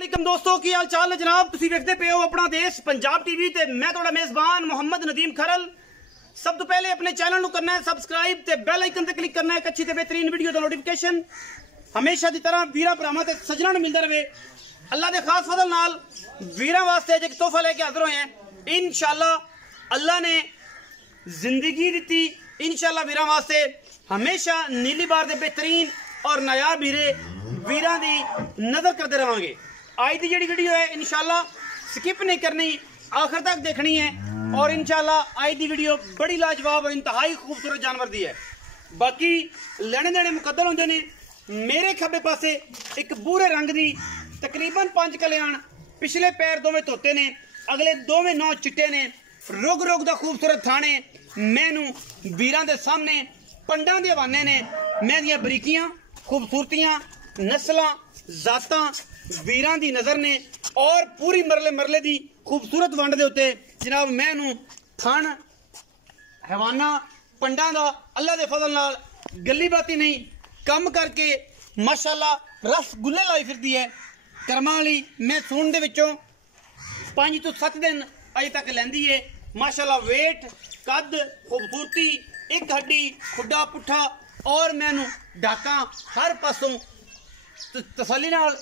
वालेकुम दोस्तों की हाल चाल है जनाब। तुसी वेखदे पे हो अपना देश पंजाब टीवी ते मैं थोड़ा मेजबान मोहम्मद नदीम खरल। सब तो पहले अपने चैनल को करना है सबसक्राइब ते बेल आइकन ते क्लिक करना है। अच्छी ते बेहतरीन वीडियो दा नोटिफिकेशन हमेशा की तरह वीरा भरावां ते सजना नूं मिलदा रहे। अल्लाह दे खास फजल नाल वीरां वास्ते अज एक तोहफा लेके हाजिर होए हैं। इंशाअल्लाह अल्लाह ने जिंदगी दी, इंशाअल्लाह वीरां वास्ते हमेशा नीली बार दे बेहतरीन और नायाब हीरे वीरां दी नजर करते रहांगे। आज की जी वीडियो है इंशाअल्लाह स्किप नहीं करनी, आखिर तक देखनी है। और इंशाअल्लाह आज की वीडियो बड़ी लाजवाब और इंतहाई खूबसूरत जानवर दी है। बाकी लेने देने मुकद्दर होंदे ने। मेरे खब्बे पासे एक बूरे रंग की तकरीबन 5 कल्याण, पिछले पैर दोवें धोते ने, अगले दोवें 9 चिट्टे ने, रुग रुग दा खूबसूरत थाने मैनू वीरां दे सामने पंडां दे हवाने ने। मैं दियां बरीकियां खूबसूरतियां नस्लां जातां वीरां दी नज़र ने और पूरी मरले मरले दी खूबसूरत वंड दे उत्ते जनाब मैनू थन हवाना पंडां दा अल्लाह दे फजल नाल गली बाती नहीं कम करके माशाअल्लाह रसगुल्ले लाई फिरदी है। करमां वाली मैं सून दे विचों 5 तो 7 दिन अजे तक लैंदी है। माशाअल्लाह वेट कद खूबसूरती एक हड्डी खुड्डा पुट्ठा और मैनू डाका हर पासों तसल्ली नाल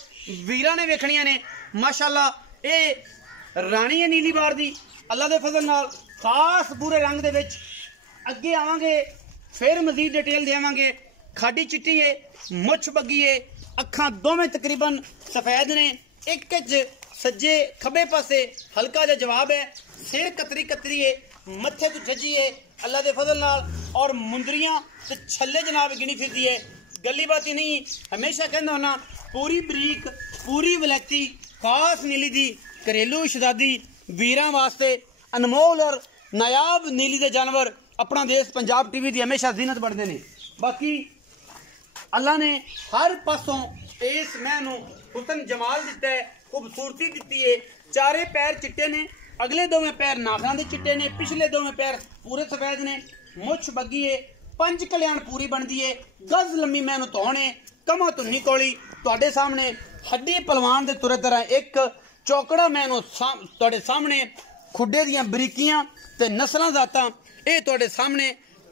वीरां ने वेखणियां ने। माशाअल्लाह ये रानी है नीली बार दी अल्लाह दे फजल नाल खास बुरे रंग दे विच। अगे आवांगे फिर मजीद डिटेल देवांगे। खाडी चिट्टी है, मुछ बग्गी है, अखां दोवें तकरीबन सफेद ने। एक सज्जे खब्बे पासे हल्का जा जवाब है, सिर कतरी कतरी है, मत्थे तो झज्जी है अल्लाह दे फजल नाल और मुंदरियां ते छल्ले जनाब गिनी फिरदी है। गली बाती नहीं हमेशा कहना होना पूरी बरीक पूरी वलैती खास नीली दी घरेलू शहजादी वीरां वास्ते अनमोल और नायाब नीली दे जानवर अपना देश पंजाब टीवी दी हमेशा जीनत बढ़ते हैं। बाकी अल्लाह ने हर पासों इस मैनू हुसन जमाल दिता है, खूबसूरती दी है। चारे पैर चिट्टे ने, अगले दोवें पैर नाखरां दे चिट्टे ने, पिछले दोवें पैर पूरे सफेद ने, मुछ बग्गी है, 5 कल्याण पूरी बनती है, गज लम्मी मैनू तौने कमा धुन्नी कोली तुहाडे सामने हड्डी पलवान दे तुरे तरह एक चौकड़ा मैनू तुहाडे सामने खुड्डे दियां बरीकियां ते नस्लां जातां ये तुहाडे सामने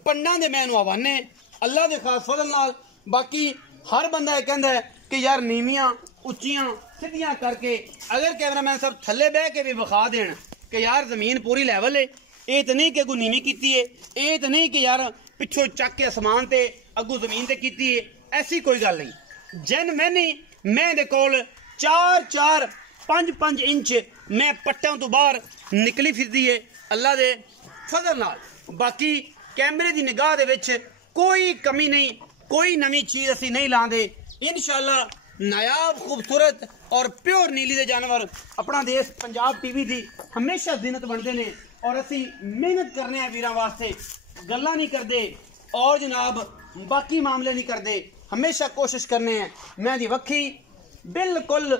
पंडां दे मैनू हवाने अल्लाह दे खास फजल नाल। बाकी हर बंदा ये कहंदा है कि यार नीवियां उच्चियां सीधियां करके अगर कैमरामैन साहब थल्ले बह के भी विखा देन कि यार जमीन पूरी लैवल है। ये तो नहीं कि अगू नीवी की है, ये तो नहीं कि यार पिछों चक के आसमान ते अगू जमीन ते की है, ऐसी कोई गल नहीं। जन मैंने मैं दे कोल 4-4 5-5 इंच मैं पट्टां तो बाहर निकली फिरदी है अल्लाह दे फजल नाल। बाकी कैमरे की निगाह दे विच कोई कमी नहीं, कोई नवी चीज असी नहीं लांदे। इंशाअल्लाह नायाब खूबसूरत और प्योर नीली दे जानवर अपना देश पंजाब टीवी दी हमेशा जिन्नत बनते हैं और असी मेहनत करने हैं वीरां वास्ते, गल्लां नहीं करते और जनाब बाकी मामले नहीं करते। हमेशा कोशिश करने हैं मैं दी वक्खी बिल्कुल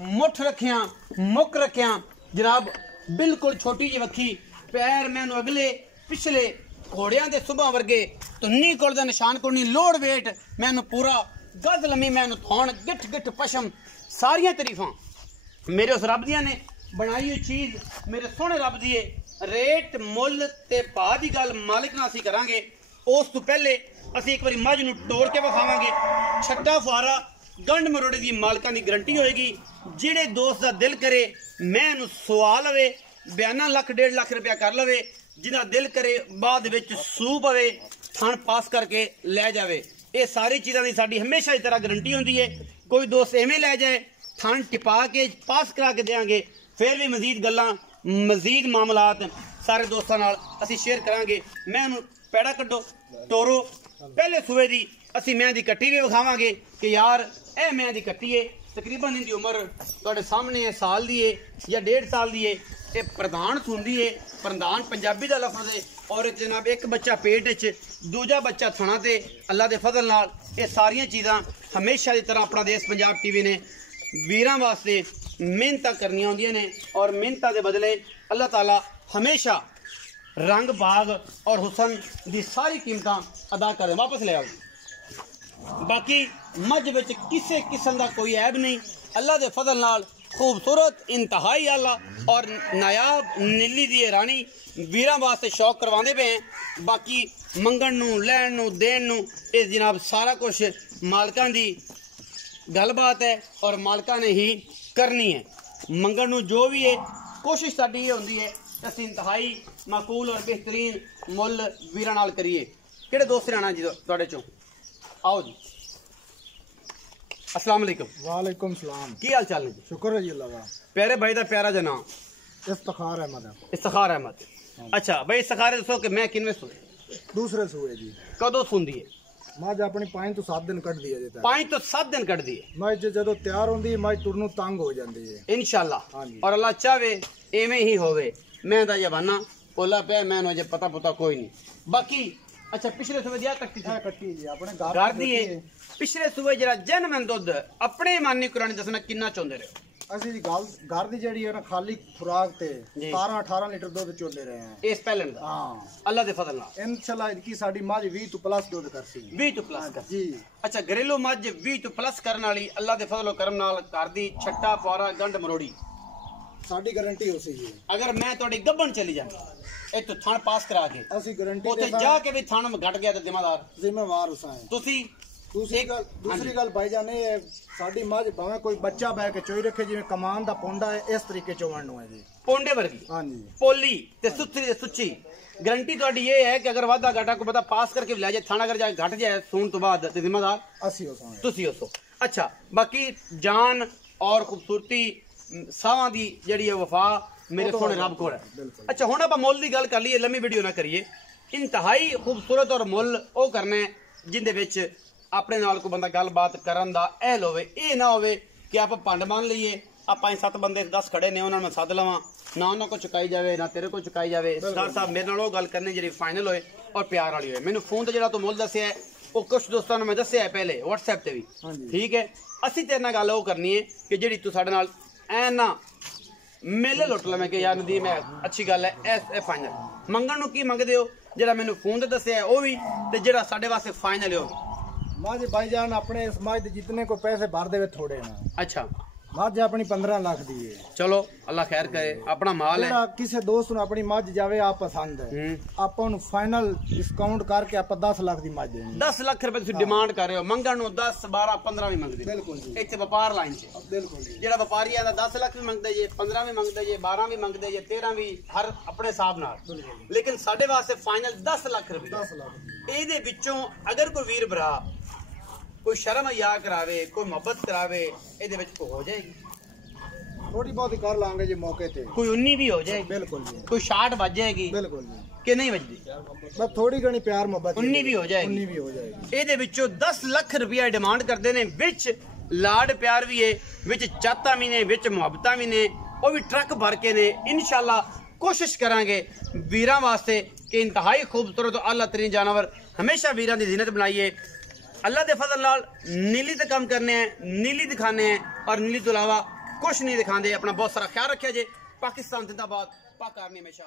मुठ रखिया मुक रखिया जनाब बिल्कुल छोटी जी वक्खी, पैर मैनू अगले पिछले घोड़ियां दे सुबह वर्गे धुन्नी कोल दा निशान कोल नहीं, लोड वेट मैनू पूरा गज लम्मी मैनू थौन गिठ गिठ पशम सारियां तरीफां मेरे उस रब दियां ने बनाई हुई चीज मेरे सोहने रब दी है। रेट मुल ते भाव की गल मालिक नाल असीं करांगे। उस तो पहले असीं एक बारी मझ नूं तोड़ के विखावांगे। छट्टा फुआरा गंढ मरोड़े की मालिकां दी गारंटी होएगी। जिहड़े दोस्त दा दिल करे मैं नूं सवा लवे, बयाना लाख 1.5 लाख रुपया कर लवे, जिहदा दिल करे बाद विच सू पवे थण पास करके लै जावे। ये सारी चीज़ों की साडी हमेशा इस तरह गारंटी होंदी है। कोई दोस्त एवें लै जाए थण टिपा के पास करा के देंगे, फिर भी मजीद गल्लां मजीद मामलात सारे दोस्तों नाल असीं शेयर करांगे। मैं पैड़ा कड्डो टोरो पहले सूबे की असीं मैं दी कट्टी भी विखावांगे कि यार ए मैं दी कट्टी है तकरीबन इनकी उम्र तुहाडे सामने है साल दी है या 1.5 साल दी है। ये प्रधान सुनदी है, प्रधान पंजाबी का लफ्ज़ है और जनाब एक बच्चा पेट च दूजा बच्चा थणा ते अल्लाह दे फजल नाल ये सारियां चीज़ां हमेशा की तरह अपना देश पंजाब टीवी ने वीरां वास्ते मेहनत करनी होंदियां ने और मेहनत के बदले अल्लाह ताला हमेशा रंग बाग और हुसन की सारी कीमतां अदा करें। वापस ले आओ। बाकी मझ विच किसी किस्म का कोई ऐब नहीं, अल्लाह के फजल नाल खूबसूरत इंतहाई आला और नायाब नीली दी रानी वीरां वास्ते शौक करवाते पे हैं। बाकी मंगण नूं लैण नूं देण नूं ये जनाब सारा कुछ मालकां दी गलबात है और मालकां ने ही करनी है। मंगण नूं जो भी है कोशिश साडी ये हुंदी है असीं इंतहाई माकूल और बेहतरीन मुल वीरां नाल करिए। किहड़े दोस्त ने आना जी तुहाडे चों? आओ जी। अस्सलाम वालेकुम। वालेकुम सलाम। की हाल चाल है जी? शुक्र है जी अल्लाह का। प्यारे भाई दा प्यारा जना इफ्तिखार अहमद है। इफ्तिखार अहमद। अच्छा भाई इफ्तिखार दसो कि मैं किनवे सूए? दूसरे सूए जी। कदों सूंदी है? मज अपनी 5 तो 7 दिन कट दी है। 5 तो 7 दिन कट दी है। मज जदों तैयार होंदी मज तुरनों तंग हो जाती है इंशाल्लाह। हाँ जी। और अल्लाह चाहे एवें ही होवे। मैं दा जवाना पोला पे मैं अजे पता पुता कोई नहीं। बाकी अच्छा पिछले सूबे दिया कट्टी कट्टी जी अपने घर दी है। पिछले सूबे जरा जेनवन दुध अपने मानी कुरानी दसना किन्ना चाहुंदे रहे? ਅਸੀਂ ਗੱਲ ਘਰ ਦੀ ਜਿਹੜੀ ਹੈ ਨਾ ਖਾਲੀ ਖੁਰਾਕ ਤੇ 17-18 ਲੀਟਰ ਦੁੱਧ ਚੋਂਦੇ ਰਹੇ ਹਾਂ ਇਸ ਪਹਿਲਣ ਦਾ। ਹਾਂ ਅੱਲਾ ਦੇ ਫਜ਼ਲ ਨਾਲ ਇਨਸ਼ਾਅੱਲਾ ਇਨਕੀ ਸਾਡੀ ਮੱਝ 20 ਤੋਂ ਪਲੱਸ ਦੁੱਧ ਕਰਸੀ। 20 ਤੋਂ ਪਲੱਸ ਕਰ ਜੀ। ਅੱਛਾ ਘਰੇਲੂ ਮੱਝ 20 ਤੋਂ ਪਲੱਸ ਕਰਨ ਵਾਲੀ ਅੱਲਾ ਦੇ ਫਜ਼ਲ ਕਰਮ ਨਾਲ ਘਰ ਦੀ ਛੱਟਾ ਪਾਰਾ ਗੰਢ ਮਰੋੜੀ ਸਾਡੀ ਗਾਰੰਟੀ ਹੋ ਸੀ ਜੀ। ਅਗਰ ਮੈਂ ਤੁਹਾਡੀ ਗੱਬਣ ਚਲੀ ਜਾਂਦੀ ਇਹ ਤੋਂ ਥਣ ਪਾਸ ਕਰਾ ਕੇ ਅਸੀਂ ਗਾਰੰਟੀ ਉੱਥੇ ਜਾ ਕੇ ਵੀ ਥਣ ਘਟ ਗਿਆ ਤਾਂ ਜ਼ਿੰਮੇਵਾਰ ਉਸਾਂ ਹੈ ਤੁਸੀਂ। दूसरी गल भाईजान साडी मझ भावे कोई बच्चा बह के चोई रखे जिवें कमान दा पोंडा है इस तरीके चोवण नु है जी। पोंडे वर्गी हां जी पोली ते सुथरी ते सुच्ची गारंटी ਤੁਹਾਡੀ ये है कि अगर वादा घाटा को बता पास करके ले जाए थाना अगर जाए घट जाए सून तो बाद ते जिम्मेदार ਅਸੀਂ ਹੋ ਤੁਸੀਂ ਹੋ। अच्छा बाकी जान और खूबसूरती सावां दी जेड़ी है वफा मेरे सोने रब कोल है। अच्छा हुण ਆਪਾਂ ਮੁੱਲ ਦੀ ਗੱਲ ਕਰ ਲਈਏ लंबी वीडियो ना करिए। इंतहाई खूबसूरत और मुੱਲ ਉਹ करना है जिंदे विच अपने नाल कोई बंदा गलबात करन दा अहल होवे। ये ना होवे कि आप भंड मान लीए आप 7 बंदे 10 खड़े ने उन्होंने सद लवां ना उन्होंने को चुकाई जाए ना तेरे को चुकाई जाए। सरदार साहब मेरे नाल गल करनी जी फाइनल होए और प्यार वाली होए। मैंने फोन ते जेड़ा तू मुल दस्सिया है वो कुछ दोस्तों ने मैं दस्सिया है पहले व्हाट्सएप ते भी ठीक है। असीं तेरे नाल गल वो करनी है कि जेड़ी तू साडे नाल ऐ ना मेले लुट लवें कि यार नदीम है अच्छी गल है ए फाइनल मंगण नूं की मंगदे हो जेड़ा मैनूं फोन ते दस्सिया है वो भी ते जेड़ा साडे वास्ते फाइनल है मझ भाईजान अपने इस मझ जितने को पैसे भर दे थोड़े ना। अच्छा मझ अपनी 15 लाख दी है। चलो अल्लाह खैर करे अपना माल है। किसी दोस्त ਨੂੰ ਆਪਣੀ ਮੱਝ ਜਾਵੇ ਆ ਪਸੰਦ ਹੈ ਆਪਾਂ ਨੂੰ ਫਾਈਨਲ ਡਿਸਕਾਊਂਟ ਕਰਕੇ ਆਪਾਂ 10 ਲੱਖ ਦੀ ਮੱਝ ਦੇਣੀ। 10 ਲੱਖ ਰੁਪਏ ਤੁਸੀਂ ਡਿਮਾਂਡ ਕਰ ਰਹੇ ਹੋ ਮੰਗਣ ਨੂੰ 10 12 15 ਵੀ ਮੰਗਦੇ। ਬਿਲਕੁਲ ਜੀ ਇੱਥੇ ਵਪਾਰ ਲਾਈਨ 'ਚ ਬਿਲਕੁਲ ਜੀ। ਜਿਹੜਾ ਵਪਾਰੀ ਆਦਾ 10 ਲੱਖ ਵੀ ਮੰਗਦੇ ਜੇ 15 ਵੀ ਮੰਗਦੇ ਜੇ 12 ਵੀ ਮੰਗਦੇ ਜੇ 13 ਵੀ ਹਰ ਆਪਣੇ ਹਿਸਾਬ ਨਾਲ। ਲੇਕਿਨ ਸਾਡੇ ਵਾਸਤੇ ਫਾਈਨਲ 10 ਲੱਖ ਰੁਪਏ। 10 ਲੱਖ ਇਹਦੇ ਵਿੱਚੋਂ ਅਗਰ ਕੋਈ ਵੀਰ ਭਰਾ कोई शर्म हया करावे कोई मोहब्बत करावे ਇਹਦੇ ਵਿੱਚ ਕੋ ਹੋ ਜਾਏਗੀ। थोड़ी बहुत कर लांगे जी मौके ते। कोई 19 भी हो जाएगी। बिल्कुल जी। कोई 60 बज जाएगी। बिल्कुल जी। कि नहीं बजदी बस थोड़ी घनी प्यार मोहब्बत 19 भी हो जाएगी। 19 भी हो जाएगी। ਇਹਦੇ ਵਿੱਚੋਂ 10 ਲੱਖ ਰੁਪਇਆ ਡਿਮਾਂਡ ਕਰਦੇ ਨੇ ਵਿੱਚ ਲਾਡ ਪਿਆਰ ਵੀ ਹੈ ਵਿੱਚ ਚਾਹਤਾਂ ਵੀ ਨੇ ਵਿੱਚ ਮੁਹੱਬਤਾਂ ਵੀ ਨੇ ਉਹ ਵੀ ਟਰੱਕ ਭਰ ਕੇ ਨੇ। इंशाल्लाह कोशिश करांगे वीरां वास्ते कि इंतहाई खूबसूरत और आला तरीन जानवर हमेशा वीरां दी जीनत बनाइए। अल्लाह के फजल नाल नीली ते कम करने हैं नीली दिखाने हैं और नीली तो अलावा कुछ नहीं दिखाते। अपना बहुत सारा ख्याल रखिए जे। पाकिस्तान जिंदाबाद पाक आर्मी हमेशा।